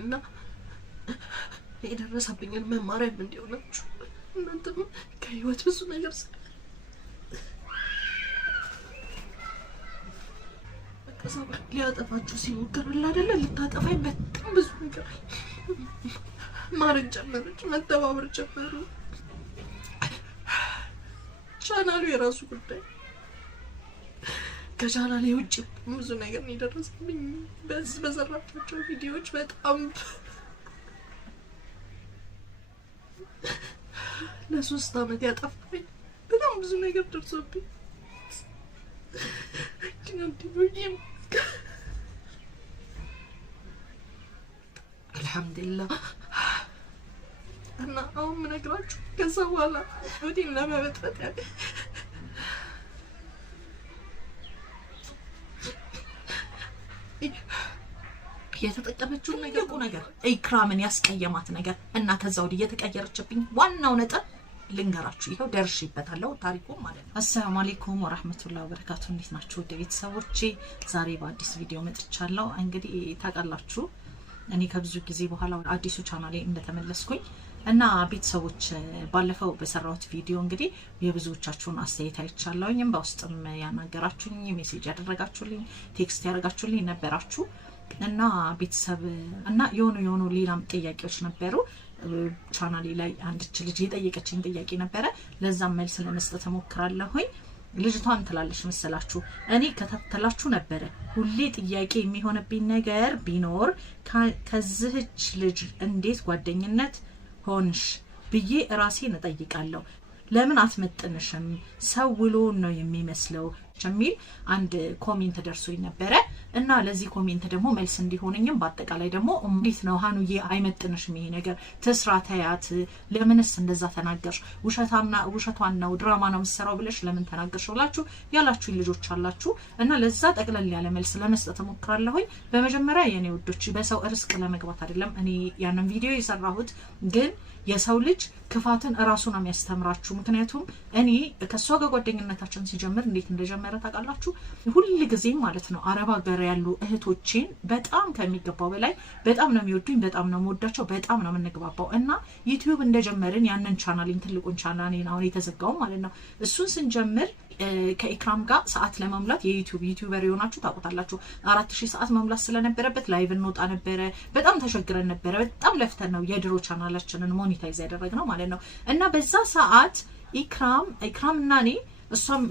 እና የደረሰብኝን መማሪያም እንዲሆናችሁ እናንተም ከህይወት ብዙ ነገር ከሰው ሊያጠፋችሁ ሲሞክርላ አይደለ ልታጠፋኝ በጣም ብዙ ነገር ማረን ጀመረች መተባበር ጀመሩ ቻናሉ የራሱ ጉዳይ ከቻናሌ ውጭ ብዙ ነገር ይደረሰብኝ በሰራኋቸው ቪዲዮዎች በጣም ለ3 አመት ያጠፋኝ በጣም ብዙ ነገር ደርሶብኝ አልহামዱሊላህ እና አሁን ምን ነግራችሁ ከዛ በኋላ ወዲና መበጥበጥ ያለ የተጠቀመችው ነገር ኢክራምን ያስቀየማት ነገር እና ከዛ ወዲህ የተቀየረችብኝ ዋናው ነጥብ ልንገራችሁ ይሄው ደርሽበታለሁ ታሪኩን ማለት ነው። አሰላሙ አለይኩም ወራህመቱላሂ ወበረካቱ እንዴት ናችሁ ወደ ቤተሰቦቼ? ዛሬ በአዲስ ቪዲዮ መጥቻለሁ። እንግዲህ ታውቃላችሁ እኔ ከብዙ ጊዜ በኋላ አዲሱ ቻናሌ እንደተመለስኩኝ እና ቤተሰቦች ባለፈው በሰራሁት ቪዲዮ እንግዲህ የብዙዎቻችሁን አስተያየት አይቻለሁኝም በውስጥም ያናገራችሁኝ ሜሴጅ ያደረጋችሁልኝ ቴክስት ያደረጋችሁልኝ ነበራችሁ እና ቤተሰብ እና የሆኑ ሌላም ጥያቄዎች ነበሩ ቻናሌ ላይ አንድች ልጅ የጠየቀችኝ ጥያቄ ነበረ ለዛም መልስ ለመስጠት እሞክራለሁኝ። ልጅቷን ትላለች መሰላችሁ እኔ ከተተላችሁ ነበረ ሁሌ ጥያቄ የሚሆንብኝ ነገር ቢኖር ከዚህች ልጅ እንዴት ጓደኝነት ሆንሽ ብዬ ራሴን እጠይቃለሁ። ለምን አትመጥንሽም ሰው ውሎ ነው የሚመስለው ጀሚል አንድ ኮሜንት ደርሶኝ ነበረ እና ለዚህ ኮሜንት ደግሞ መልስ እንዲሆነኝም በአጠቃላይ ደግሞ እንዴት ነው ሃኑዬ አይመጥንሽም ይሄ ነገር ተስራ ታያት ለምንስ እንደዛ ተናገርሽ ውሸቷን ነው ድራማ ነው መስራው ብለሽ ለምን ተናገርሽ ብላችሁ ያላችሁ ልጆች አላችሁ እና ለዛ ጠቅለል ያለ መልስ ለመስጠት እሞክራለሁኝ። በመጀመሪያ የኔ ወዶች በሰው ርስቅ ለመግባት አይደለም እኔ ያንን ቪዲዮ የሰራሁት ግን የሰው ልጅ ክፋትን ራሱ ነው የሚያስተምራችሁ። ምክንያቱም እኔ ከሷ ጋር ጓደኝነታችን ሲጀምር እንዴት እንደጀመረ ታውቃላችሁ ሁሉ ጊዜ ማለት ነው አረብ ሀገር ያሉ እህቶቼን በጣም ከሚገባው በላይ በጣም ነው የሚወዱኝ በጣም ነው የምወዳቸው በጣም ነው የምንግባባው እና ዩቲዩብ እንደጀመርን ያንን ቻናሌን ትልቁን ቻናሌን አሁን የተዘጋው ማለት ነው እሱን ስንጀምር ከኢክራም ጋር ሰዓት ለማምላት የዩቲዩበር የሆናችሁ ታውቁታላችሁ 4000 ሰዓት ማምላት ስለነበረበት ላይቭ እንወጣ ነበር በጣም ተሸግረን ነበር በጣም ለፍተን ነው የድሮ ቻናላችንን ሞኔታይዝ ያደረግነው ማለት ነው እና በዛ ሰዓት ኢክራም እና እኔ እሷም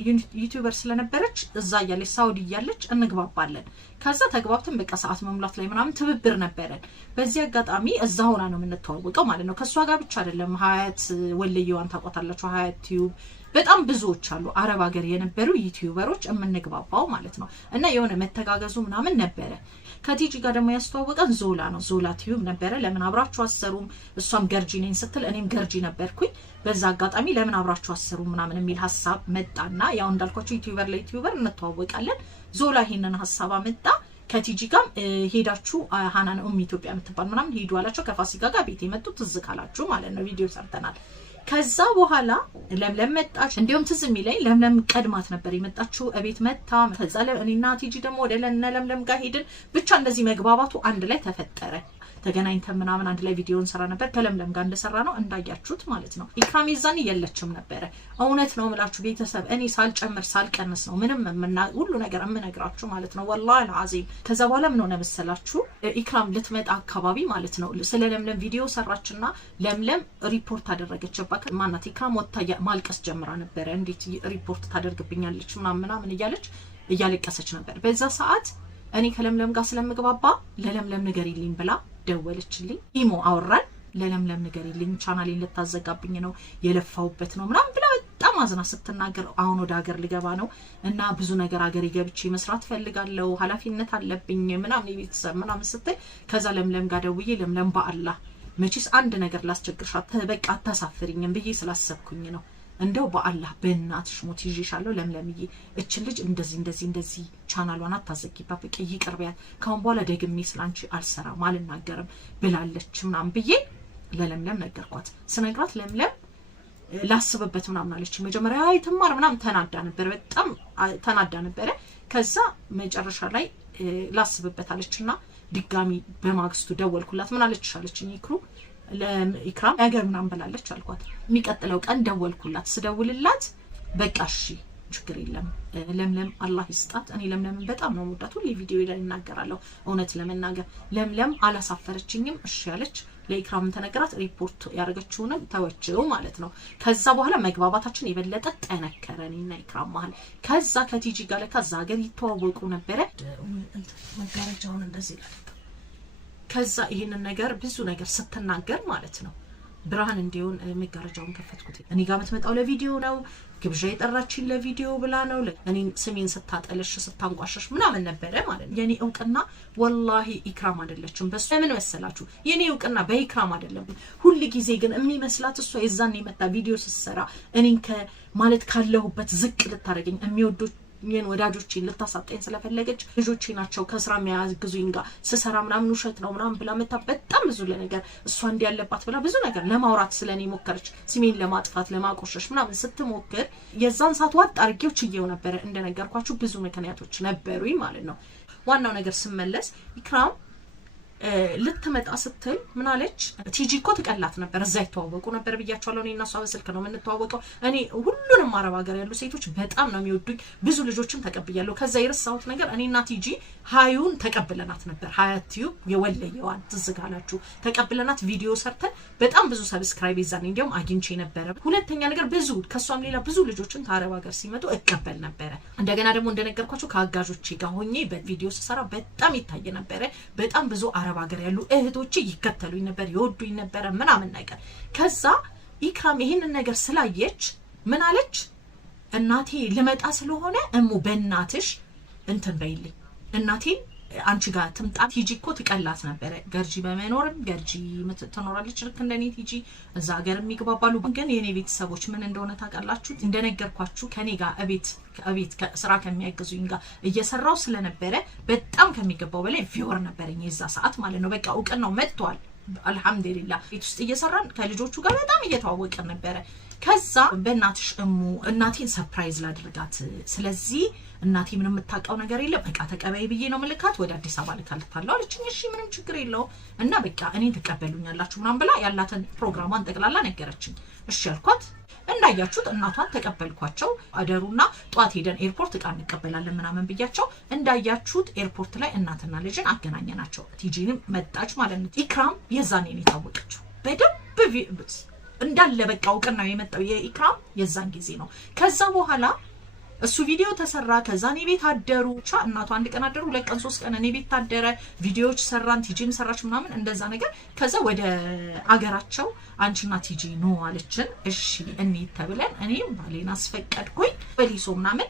ዩቲዩበር ስለነበረች እዛ ያለች ሳውዲ ያለች እንግባባለን ከዛ ተግባብተን በቃ ሰዓት መሙላት ላይ ምናምን ትብብር ነበረን። በዚህ አጋጣሚ እዛ ሆና ነው የምንተዋወቀው ማለት ነው ከሷ ጋር ብቻ አይደለም ሀያት ወለየዋን ታውቁታላችሁ ሀያት ቲዩብ በጣም ብዙዎች አሉ አረብ ሀገር የነበሩ ዩቲዩበሮች የምንግባባው ማለት ነው እና የሆነ መተጋገዙ ምናምን ነበረ። ከቲጂ ጋር ደግሞ ያስተዋወቀን ዞላ ነው ዞላ ቲዩብ ነበረ ለምን አብራችሁ አሰሩም እሷም ገርጂ ነኝ ስትል እኔም ገርጂ ነበርኩኝ በዛ አጋጣሚ ለምን አብራችሁ አሰሩ ምናምን የሚል ሐሳብ መጣና ያው እንዳልኳችሁ ዩቲዩበር ለዩቲዩበር እንተዋወቃለን ዞላ ይሄንን ሐሳብ አመጣ ከቲጂ ጋር ሄዳችሁ ሃናን ኢትዮጵያ የምትባል ምናምን ሄዱ አላችሁ ከፋሲካ ጋር ቤት የመጡት ትዝ ካላችሁ ማለት ነው ቪዲዮ ሰርተናል። ከዛ በኋላ ለምለም መጣች እንዲሁም ትዝ የሚለኝ ለምለም ቀድማት ነበር የመጣችው እቤት መጣ ከዛ እኔና ቲጂ ደግሞ ወደ ለምለም ጋር ሄድን ብቻ እንደዚህ መግባባቱ አንድ ላይ ተፈጠረ ተገናኝተን ምናምን አንድ ላይ ቪዲዮን ሰራ ነበር ከለምለም ጋር እንደሰራ ነው እንዳያችሁት ማለት ነው። ኢክራም ይዛን የለችም ነበር እውነት ነው ምላችሁ ቤተሰብ እኔ ሳልጨምር ሳልቀንስ ነው ምንም ሁሉ ነገር እምነግራችሁ ማለት ነው ወላሂ አልዓዚም። ከዛ በኋላ ምን ሆነ መሰላችሁ ኢክራም ልትመጣ አካባቢ ማለት ነው ስለ ለምለም ቪዲዮ ሰራችና ለምለም ሪፖርት አደረገችባት ማናት ኢክራም ወጣ ማልቀስ ጀምራ ነበር እንዴት ሪፖርት ታደርግብኛለች ምናምን እያለቀሰች ነበር። በዛ ሰዓት እኔ ከለምለም ጋር ስለምግባባ ለለምለም ንገሪልኝ ብላ ደወለችልኝ ኢሞ አወራን ለለምለም ንገሪልኝ ቻናሌን ልታዘጋብኝ ነው የለፋውበት ነው ምናምን ብላ በጣም አዝና ስትናገር አሁን ወደ ሀገር ልገባ ነው እና ብዙ ነገር ሀገር ይገብቼ መስራት ፈልጋለሁ ኃላፊነት አለብኝ ምናምን ቤተሰብ ምናምን ስትይ ከዛ ለምለም ጋር ደውዬ ለምለም በአላህ መቼስ አንድ ነገር ላስቸግርሻት በቃ አታሳፍሪኝም ብዬ ስላሰብኩኝ ነው እንደው በአላህ በእናትሽ ሞት ይዤሻለሁ ለምለምዬ እቺ ልጅ እንደዚህ ቻናሏን አታዘጊባ በቃ ይቅርቢያት ካሁን በኋላ ደግሜ ስላንቺ አልሰራም አልናገርም ብላለች ምናምን ብዬ ለለምለም ነገርኳት። ስነግራት ለምለም ላስብበት ምናምን አለች። መጀመሪያ አይ ትማር ምናምን ተናዳ ነበር፣ በጣም ተናዳ ነበር። ከዛ መጨረሻ ላይ ላስብበት አለችና ድጋሚ በማግስቱ ደወልኩላት። ምን አለች አለችኝ ኢክሩ ለኢክራም ነገር ምናምን ብላለች አልኳት። የሚቀጥለው ቀን ደወልኩላት። ስደውልላት በቃ እሺ ችግር የለም ለምለም አላህ ይስጣት። እኔ ለምለምን በጣም ነው የምወዳት፣ ሁሌ ቪዲዮ ላይ እናገራለሁ። እውነት ለመናገር ለምለም አላሳፈረችኝም። እሺ ያለች ለኢክራም ተነገራት፣ ሪፖርት ያደረገችውንም ተወችው ማለት ነው። ከዛ በኋላ መግባባታችን የበለጠ ጠነከረ እኔና ኢክራም መሀል። ከዛ ከቲጂ ጋር ከዛ ሀገር ይተዋወቁ ነበረ። መጋረጃውን እንደዚህ ላደርግ። ከዛ ይሄንን ነገር ብዙ ነገር ስትናገር ማለት ነው ብርሃን እንዲሆን መጋረጃውን ከፈትኩት። እኔ ጋር የምትመጣው ለቪዲዮ ነው፣ ግብዣ የጠራችኝ ለቪዲዮ ብላ ነው። እኔ ስሜን ስታጠለሽ ስታንቋሸሽ ምናምን ነበረ ማለት ነው። የኔ እውቅና ወላሂ ኢክራም አይደለችም። በሱ ምን መሰላችሁ? የኔ እውቅና በኢክራም አይደለም። ሁሉ ጊዜ ግን የሚመስላት እሷ የዛን የመጣ ቪዲዮ ስትሰራ እኔን ማለት ካለሁበት ዝቅ ልታረገኝ የሚወዱት ወዳጆቼን ልታሳጣኝ ስለፈለገች ልጆቼ ናቸው ከስራ የሚያግዙኝ ጋር ስሰራ ምናምን ውሸት ነው ምናምን ብላ መታ በጣም ብዙ ለነገር እሷ እንዲያለባት ብላ ብዙ ነገር ለማውራት ስለኔ ሞከረች። ስሜን ለማጥፋት ለማቆሸሽ ምናምን ስትሞክር የዛን ሰዓት ዋጥ አርጌው ችዬው ነበር። እንደነገርኳችሁ ብዙ ምክንያቶች ነበሩኝ ማለት ነው። ዋናው ነገር ስመለስ ኢክራም ልትመጣ ስትል ምን አለች? ቲጂ እኮ ትቀላት ነበር። እዛ ይተዋወቁ ነበር ብያቸዋለሁ። እኔ እና እሷ በስልክ ነው የምንተዋወቀው። እኔ ሁሉንም አረብ ሀገር ያሉ ሴቶች በጣም ነው የሚወዱኝ። ብዙ ልጆችን ተቀብያለሁ። ከዛ የረሳሁት ነገር እኔና ቲጂ ሀዩን ተቀብለናት ነበር። ሀያቲዩ የወለየዋን ትዝጋላችሁ ተቀብለናት ቪዲዮ ሰርተን በጣም ብዙ ሰብስክራይብ ይዛን እንዲያውም አግኝቼ ነበረ። ሁለተኛ ነገር ብዙ ከሷም ሌላ ብዙ ልጆችን ከአረብ ሀገር ሲመጡ እቀበል ነበረ። እንደገና ደግሞ እንደነገርኳችሁ ከአጋዦቼ ጋር ሆኜ በቪዲዮ ስሰራ በጣም ይታይ ነበረ። በጣም ብዙ አረብ ሀገር ያሉ እህቶቼ ይከተሉኝ ነበር፣ ይወዱኝ ነበር ምናምን ነገር። ከዛ ኢክራም ይሄንን ነገር ስላየች ምን አለች? እናቴ ልመጣ ስለሆነ እሙ በእናትሽ እንትን በይልኝ፣ እናቴን አንቺ ጋር ትምጣ። ቲጂ እኮ ትቀላት ነበረ። ገርጂ በመኖርም ገርጂ ትኖራለች ልክ እንደኔ ቲጂ እዛ ሀገር የሚግባባሉ። ግን የኔ ቤተሰቦች ምን እንደሆነ ታውቃላችሁ? እንደነገርኳችሁ ከኔ ጋር እቤት ስራ ከሚያገዙኝ ጋር እየሰራው ስለነበረ በጣም ከሚገባው በላይ ቪወር ነበረኝ የዛ ሰዓት ማለት ነው። በቃ እውቅናው መጥቷል አልহামዱሊላህ። ቤት ውስጥ እየሰራን ከልጆቹ ጋር በጣም እየተዋወቀን ነበረ። ከዛ በእናትሽ እሙ እናቴን ሰርፕራይዝ ላድርጋት፣ ስለዚህ እናቴ ምንም የምታውቀው ነገር የለም፣ በቃ ተቀበይ ብዬ ነው ምልካት፣ ወደ አዲስ አበባ ልካልታለሁ አለችኝ። እሺ ምንም ችግር የለውም እና በቃ እኔን ትቀበሉኛላችሁ ምናምን ብላ ያላትን ፕሮግራሟን ጠቅላላ ነገረችኝ። እሺ ያልኳት። እንዳያችሁት እናቷን ተቀበልኳቸው። አደሩና ጧት ሄደን ኤርፖርት እቃ እንቀበላለን ምናምን ብያቸው፣ እንዳያችሁት ኤርፖርት ላይ እናትና ልጅን አገናኘናቸው። ቲጂንም መጣች ማለት ነው። ኢክራም የዛኔ ነው የታወቀችው በደንብ እንዳለ በቃ እውቅናው የመጣው የኢክራም የዛን ጊዜ ነው። ከዛ በኋላ እሱ ቪዲዮ ተሰራ። ከዛ እኔ ቤት አደሩ። እናቷ አንድ ቀን አደሩ፣ 2 ቀን 3 ቀን እኔ ቤት ታደረ። ቪዲዮዎች ሰራን፣ ቲጂም ሰራች ምናምን እንደዛ ነገር። ከዛ ወደ አገራቸው አንቺና ቲጂ ነው አለችን። እሺ እንሂድ ተብለን እኔም ባሌን አስፈቀድኩኝ። በሊሶ ምናምን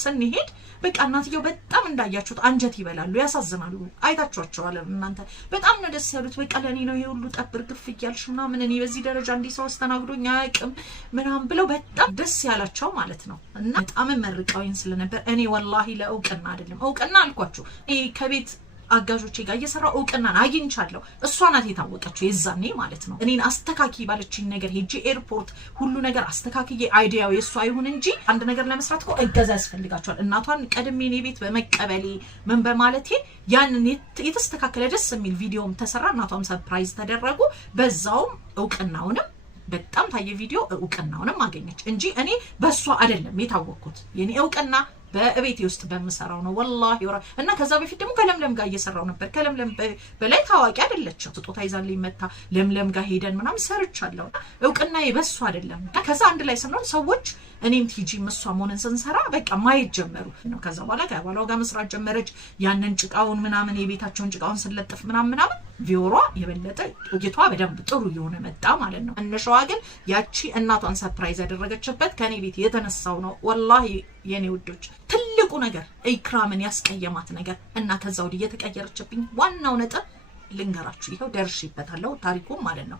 ስንሄድ በቃ እናትየው በጣም እንዳያችሁት አንጀት ይበላሉ፣ ያሳዝናሉ። አይታችኋቸዋል እናንተ። በጣም ነው ደስ ያሉት። በቃ ለኔ ነው ይሄ ሁሉ ጠብር ግፍ እያልሽ ምናምን እኔ በዚህ ደረጃ እንዲህ ሰው አስተናግዶኝ አያውቅም ምናምን ብለው በጣም ደስ ያላቸው ማለት ነው። እና በጣም መርቀውኝ ስለነበር እኔ ወላሂ ለእውቅና አይደለም፣ እውቅና አልኳችሁ እኔ ከቤት አጋዦቼ ጋር እየሰራው እውቅናን አግኝቻለሁ። እሷ ናት የታወቀችው የዛኔ ማለት ነው። እኔን አስተካኪ ባለችኝ ነገር ሄጄ ኤርፖርት ሁሉ ነገር አስተካክዬ አይዲያው የሷ አይሁን እንጂ አንድ ነገር ለመስራት እኮ እገዛ ያስፈልጋቸዋል። እናቷን ቀድሜ እኔ ቤት በመቀበሌ ምን በማለቴ ያንን የተስተካከለ ደስ የሚል ቪዲዮም ተሰራ። እናቷም ሰርፕራይዝ ተደረጉ። በዛውም እውቅናውንም በጣም ታየ ቪዲዮ እውቅናውንም አገኘች እንጂ እኔ በሷ አይደለም የታወቅኩት። የኔ እውቅና በቤቴ ውስጥ በመሰራው ነው ወላሂ። እና ከዛ በፊት ደግሞ ከለምለም ጋር እየሰራው ነበር። ከለምለም በላይ ታዋቂ አይደለችም። ስጦታ ይዛልኝ መታ ለምለም ጋር ሄደን ምናምን ሰርቻለሁ። እውቅና የበሱ አይደለም። ከዛ አንድ ላይ ስንሆን ሰዎች እኔም ቲጂ እሷም ሆነን ስንሰራ በቃ ማየት ጀመሩ ነው። ከዛ በኋላ ከባሏ ጋር መስራት ጀመረች። ያንን ጭቃውን ምናምን የቤታቸውን ጭቃውን ስለጥፍ ምናምን ቪዮሯ የበለጠ ጌቷ በደንብ ጥሩ የሆነ መጣ ማለት ነው። እነሻዋ ግን ያቺ እናቷን ሰርፕራይዝ ያደረገችበት ከኔ ቤት የተነሳው ነው ወላሂ የኔ ውዶች። ትልቁ ነገር ኢክራምን ያስቀየማት ነገር እና ከዛ ወዲህ የተቀየረችብኝ ዋናው ነጥብ ልንገራችሁ። ይሄው ደርሼበታለሁ ታሪኩም ማለት ነው።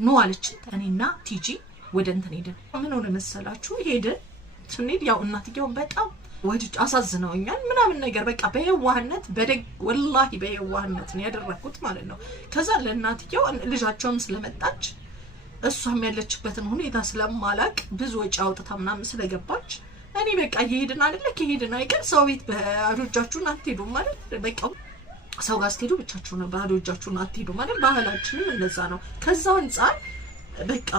ኑ አለች። እኔና ቲጂ ወደ እንትን ሄደን ምን ሆነ መሰላችሁ? ሄደን ስንሄድ ያው እናትየው በጣም ወድጅ አሳዝነውኛል ምናምን ነገር በቃ በየዋህነት በደግ ወላሂ በየዋህነት ነው ያደረኩት ማለት ነው። ከዛ ለእናትየው ልጃቸውም ስለመጣች እሷም ያለችበትን ሁኔታ ስለማላቅ ብዙ ወጪ አውጥታ ምናምን ስለገባች እኔ በቃ እየሄድን አይደለ ከሄድን አይቀር ሰው ቤት ባዶ እጃችሁን አትሄዱም ማለት በቃ ሰው ጋር ስትሄዱ ብቻችሁን ባዶ እጃችሁን አትሄዱም ማለት ባህላችንም እንደዛ ነው። ከዛ አንፃር በቃ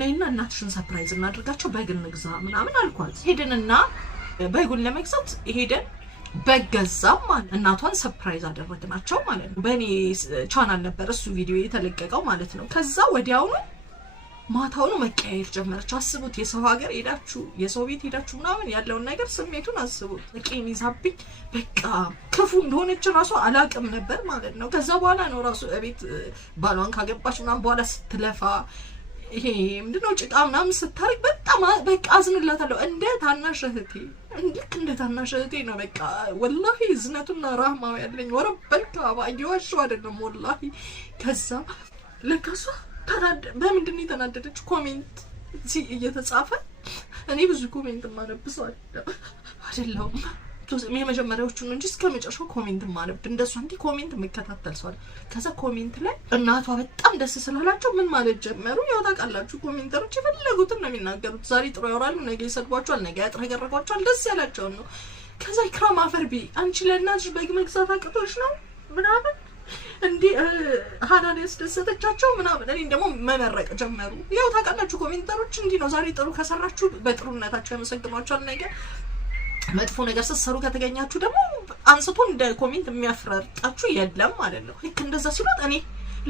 ነይና እናትሽን ሰርፕራይዝ እናድርጋቸው በግ እንግዛ ምናምን አልኳት። ሄድንና በጉን ለመግዛት ሄደን በገዛም ማለት እናቷን ሰርፕራይዝ አደረግናቸው ማለት ነው። በእኔ ቻናል ነበር እሱ ቪዲዮ የተለቀቀው ማለት ነው። ከዛ ወዲያውኑ ማታውኑ መቀያየር ጀመረች። አስቡት የሰው ሀገር ሄዳችሁ የሰው ቤት ሄዳችሁ ምናምን ያለውን ነገር ስሜቱን አስቡት። እቄን ይዛብኝ በቃ ክፉ እንደሆነች ራሱ አላቅም ነበር ማለት ነው። ከዛ በኋላ ነው ራሱ እቤት ባሏን ካገባች ምናምን በኋላ ስትለፋ ይሄ ምንድነው ጭቃ ምናምን ስታርግ በጣም በቃ አዝንላታለሁ እንደ ታናሽ እህቴ ልክ እንደ ታናሽ እህቴ ነው በቃ ወላሂ እዝነቱና ራህማው ያለኝ ወረበልካ ባየዋሽው አይደለም ወላሂ። ከዛ ለካሷ በምንድን ነው የተናደደች? ኮሜንት እየተጻፈ እኔ ብዙ ኮሜንት ማነብሰው አይደለም የመጀመሪያዎቹን እንጂ እስከ መጨረሻው ኮሜንት ማነብ እንደሷ እንዲ ኮሜንት መከታተል ሰው። ከዛ ኮሜንት ላይ እናቷ በጣም ደስ ስላላቸው ምን ማለት ጀመሩ። ያው ታውቃላችሁ ኮሜንተሮች የፈለጉትን ነው የሚናገሩት። ዛሬ ጥሩ ያወራሉ፣ ነገ ይሰድቧቸዋል፣ ነገ ያጥረገረጓቸዋል። ደስ ያላቸውን ነው። ከዛ ኢክራም አፈርቢ አንቺ ለእናትሽ በግ መግዛት አቅቶሽ ነው ምናምን እንዲ ሀናን ያስደሰተቻቸው ምናምን እኔ ደግሞ መመረቅ ጀመሩ። ያው ታውቃላችሁ ኮሜንተሮች እንዲ ነው። ዛሬ ጥሩ ከሰራችሁ በጥሩነታችሁ ያመሰግኗቸዋል። ነገር መጥፎ ነገር ስትሰሩ ከተገኛችሁ ደግሞ አንስቶ እንደ ኮሜንት የሚያፍረርጣችሁ የለም ማለት ነው። ልክ እንደዛ ሲሏት እኔ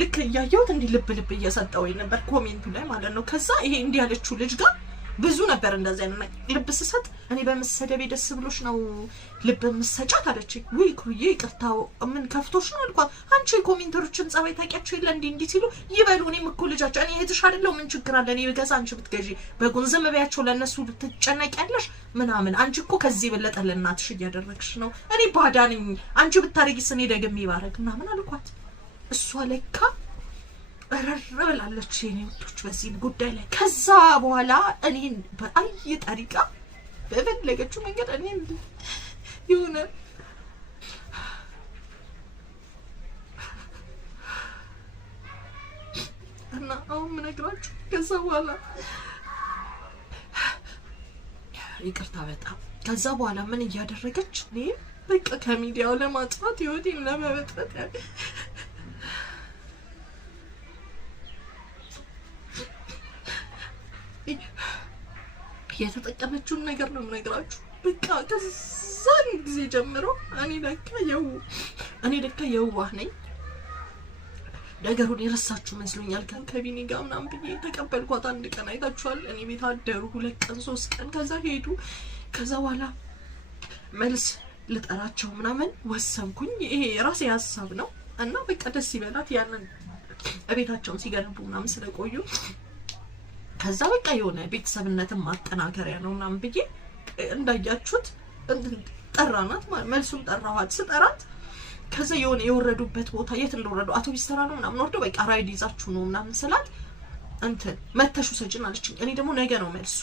ልክ እያየሁት እንዲ ልብ እየሰጠውኝ ነበር ኮሜንቱ ላይ ማለት ነው። ከዛ ይሄ እንዲ ያለችው ልጅ ጋር ብዙ ነበር እንደዚህ አይነት ልብ ስሰጥ እኔ በመሰደቤ ደስ ብሎሽ ነው ልብ መስጫት አለች። ወይ ኩዬ ይቅርታው ምን ከፍቶሽ ነው አልኳት። አንቺ ኮሜንተሮችን ጸባይ ታውቂያቸው የለ እንዲ ሲሉ ይበሉ። እኔም እኮ ልጃቸው እኔ እህትሽ አይደለሁ ምን ችግር አለ እኔ በገዛ አንቺ ብትገዢ በጉን ዝም በያቸው ለነሱ ልትጨነቂያለሽ ምናምን። አንቺ እኮ ከዚህ በለጠ ለእናትሽ እያደረግሽ ነው። እኔ ባዳ ነኝ አንቺ ብታረጊስ እኔ ደግሜ ባረግ ምናምን አልኳት። እሷ ለካ ረረብላለች የኔ ወጦች በዚህ ጉዳይ ላይ። ከዛ በኋላ እኔን በአይ ጠሪቃ በፈለገችው መንገድ እኔን ይሁን እና አሁን ምነግራችሁ ከዛ በኋላ ይቅርታ በጣም ከዛ በኋላ ምን እያደረገች እኔ በቃ ከሚዲያው ለማጥፋት ህይወቴን ለመበጥበጥ የተጠቀመችውን ነገር ነው የምነግራችሁ። በቃ ከዛን ጊዜ ጀምሮ እኔ ለካ የዋህ ነኝ። ነገሩን የረሳችሁ መስሎኛል። ከቢኒ ጋር ምናምን ብዬ ተቀበልኳት። አንድ ቀን አይታችኋል። እኔ ቤት አደሩ 2 ቀን 3 ቀን ከዛ ሄዱ። ከዛ በኋላ መልስ ልጠራቸው ምናምን ወሰንኩኝ። ይሄ የራሴ ሀሳብ ነው እና በቃ ደስ ይበላት ያንን ቤታቸውን ሲገነቡ ምናምን ስለቆዩ ከዛ በቃ የሆነ ቤተሰብነትን ማጠናከሪያ ነው ምናምን ብዬ እንዳያችሁት ጠራናት ማለት መልሱን ጠራኋት። ስጠራት ከዛ የሆነ የወረዱበት ቦታ የት እንደወረዱ አውቶቡስ ተራ ነው ምናምን ወርዶ በቃ ራይድ ይዛችሁ ነው ምናምን ስላት መተሹ ሰጅን አለችኝ። እኔ ደግሞ ነገ ነው መልሱ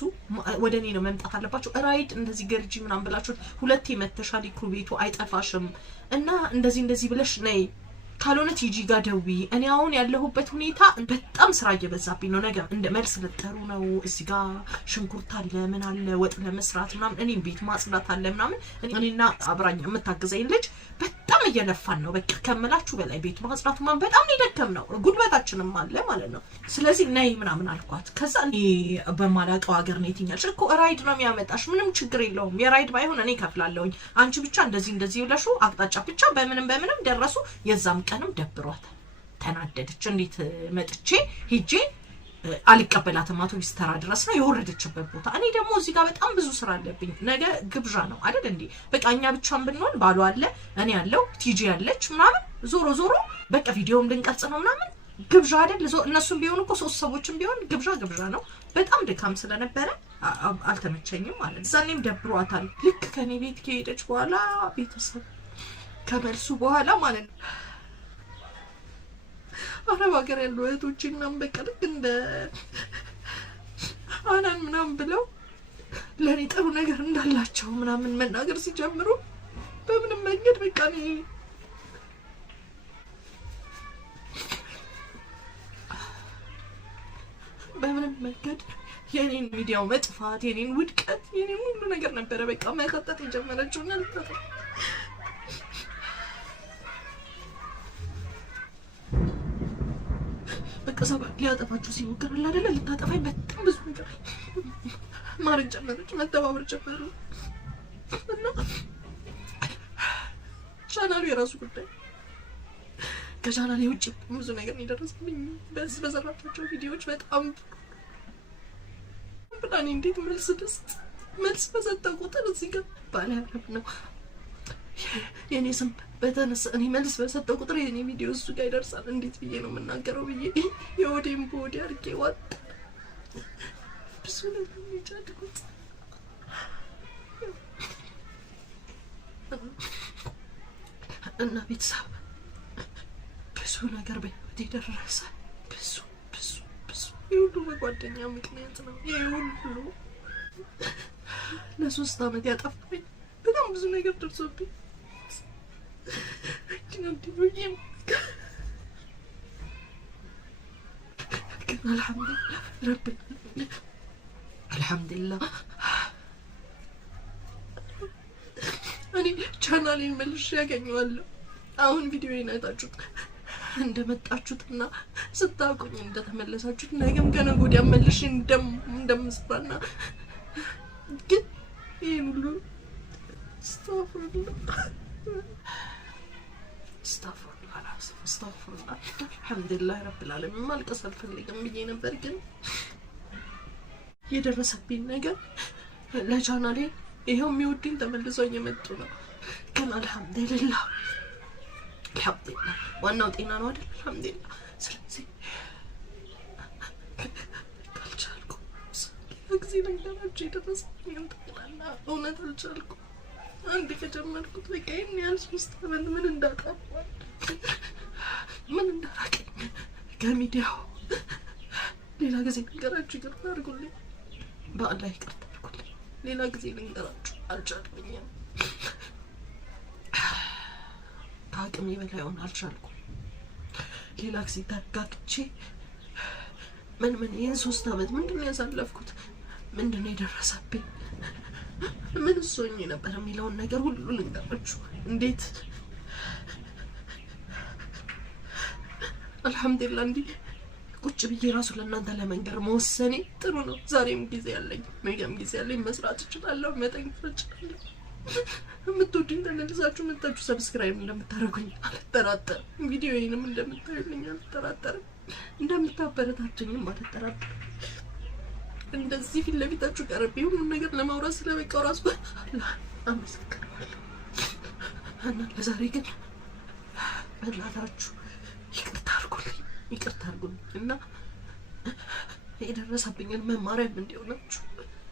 ወደ እኔ ነው መምጣት አለባችሁ ራይድ እንደዚህ ገርጂ ምናምን ብላችሁ ሁለቴ መተሻል ይክሩ ቤቱ አይጠፋሽም እና እንደዚህ ብለሽ ነይ ካልሆነ ቲጂ ጋር ደውዪ። እኔ አሁን ያለሁበት ሁኔታ በጣም ስራ እየበዛብኝ ነው። ነገ እንደ መልስ ልጠሩ ነው። እዚህ ጋር ሽንኩርት አለ ምን አለ ወጥ ለመስራት ምናምን እኔም ቤት ማጽዳት አለ ምናምን እኔና አብራኝ የምታግዘኝ ልጅ በጣም እየለፋን ነው። በቃ ከመላችሁ በላይ ቤት ማጽዳቱ ማን በጣም ይደከም ነው። ጉልበታችንም አለ ማለት ነው። ስለዚህ ነይ ምናምን አልኳት። ከዛ እኔ በማላውቀው ሀገር ነው የትኛልሽ እኮ ራይድ ነው የሚያመጣሽ ምንም ችግር የለውም። የራይድ ባይሆን እኔ ከፍላለሁኝ። አንቺ ብቻ እንደዚህ ብለሹ አቅጣጫ ብቻ በምንም ደረሱ። የዛም ቀንም ደብሯታል። ተናደደች። እንዴት መጥቼ ሄጄ አልቀበላትም አውቶቡስ ተራ ድረስ ነው የወረደችበት ቦታ። እኔ ደግሞ እዚህ ጋር በጣም ብዙ ስራ አለብኝ። ነገ ግብዣ ነው አይደል እንዴ? በቃ እኛ ብቻም ብንሆን ባሉ አለ እኔ ያለው ቲጂ ያለች ምናምን ዞሮ በቃ ቪዲዮም ልንቀርጽ ነው ምናምን ግብዣ አይደል? እነሱም ቢሆን እኮ 3 ሰዎችም ቢሆን ግብዣ ነው። በጣም ድካም ስለነበረ አልተመቸኝም ማለት ነው። እዛኔም ደብሯታል። ልክ ከኔ ቤት ከሄደች በኋላ ቤተሰብ ከመልሱ በኋላ ማለት ነው አረብ ሀገር ያሉ እህቶች ምናምን በቃ ልክ እንደ አናን ምናምን ብለው ለኔ ጥሩ ነገር እንዳላቸው ምናምን መናገር ሲጀምሩ በምንም መንገድ በቃ እኔ የኔን ሚዲያው መጥፋት፣ የኔን ውድቀት፣ የኔን ሁሉ ነገር ነበረ በቃ መቀጠጥ የጀመረችውና ልታጠፋ በቃ ሰው ሊያጠፋችሁ ሲሞክር አይደለ ልታጠፋኝ በጣም ብዙ ነገር ማድረግ ጀመረች፣ መተባበር ጀመሩ እና ቻናሉ የራሱ ጉዳይ ከቻናሌ ውጭ ብዙ ነገር የደረሰብኝ በሰራቻቸው ቪዲዮዎች በጣም ብላኔ እንዴት መልስ በሰጠ ቁጥር እዚህ ጋር ባለ አረብ ነው የኔ ስም በተነሳ እኔ መልስ በሰጠ ቁጥር የኔ ቪዲዮ እሱ ጋር ይደርሳል። እንዴት ብዬ ነው የምናገረው ብዬ የወዴም ቦዲ አድርጌ ዋጥ ብዙ ነገር የሚጫድቁት እና ቤተሰብ ብዙ ነገር በህይወቴ ደረሰ። ብዙ የሁሉ በጓደኛ ምክንያት ነው። የሁሉ ለ3 አመት ያጠፋኝ በጣም ብዙ ነገር ደርሶብኝ ግን አልሐምዱሊላህ እኔ ቻናሌን መልሼ ያገኘዋለሁ። አሁን ቪዲዮዬን አይታችሁት እንደመጣችሁትና ስታውቁኝ እንደተመለሳችሁት ነገም ከነገ ወዲያ መልሼ እንደምስራና ግን ይሄን ሁሉ አስተግፊሩላህ አልሐምዱሊላህ ረብል ዓለሚን ማልቀስ አልፈልግም ብዬ ነበር። ግን የደረሰብኝ ነገር ለቻናሌ ይሄው የሚወዱኝ ተመልሰው እየመጡ ነው። ግን አልሐምዱሊላህ ዋናው ጤና ነው አይደል? አልሐምዱሊላህ። ስለዚህ አልቻልኩም። ጊዜ ነገራችሁ የደረሰብኝ ጠቅላላ እውነት አልቻልኩም። አንድ ከጀመርኩት በቃ ይሄን ያህል 3 አመት ምን እንዳጣባል ምን እንዳራቀኝ ከሚዲያው ሌላ ጊዜ ልንገራችሁ። ይቅርታ አድርጉልኝ፣ በአላህ ይቅርታ አድርጉልኝ። ሌላ ጊዜ ልንገራችሁ አልቻልኩኝም። ከአቅሜ በላይ ሆነ፣ አልቻልኩም። ሌላ ጊዜ ተጋግቼ ምን ይህን 3 አመት ምንድን ነው ያሳለፍኩት፣ ምንድን ነው የደረሰብኝ፣ ምን ሶኝ ነበር የሚለውን ነገር ሁሉ ልንገራችሁ። እንዴት አልሐምዱሊላህ እንዲህ ቁጭ ብዬ ራሱ ለእናንተ ለመንገር መወሰኔ ጥሩ ነው። ዛሬም ጊዜ ያለኝ ነገም ጊዜ ያለኝ መስራት እችላለሁ፣ መጠንከር እችላለሁ። የምትወዱኝ ተመልሳችሁ መጣችሁ ሰብስክራይብ እንደምታደርጉኝ አልጠራጠርም። ቪዲዮዬንም እንደምታዩልኝ አልጠራጠርም። እንደምታበረታችኝም አልጠራጠርም። እንደዚህ ፊት ለፊታችሁ ቀርቤ ሁሉን ነገር ለማውራት ስለበቃው ራሱ አመሰግናለሁ። እና ለዛሬ ግን በእናታችሁ ይቅርታ አድርጉልኝ እና የደረሰብኝን መማሪያም እንዲሆናችሁ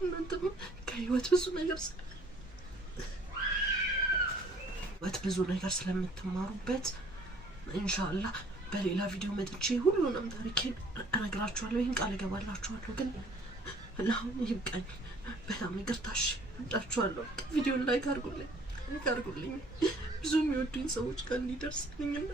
እናንተም ከህይወት ብዙ ነገር ስለምትማሩበት ኢንሻአላህ በሌላ ቪዲዮ መጥቼ ሁሉንም ታሪኬን እነግራችኋለሁ። ይሄን ቃል እገባላችኋለሁ። ግን ለአሁን ይብቃኝ። በጣም ይቅርታሽ እንጣችኋለሁ። ቪዲዮን ላይክ አድርጉልኝ ብዙ የሚወዱኝ ሰዎች ጋር እንዲደርስልኝና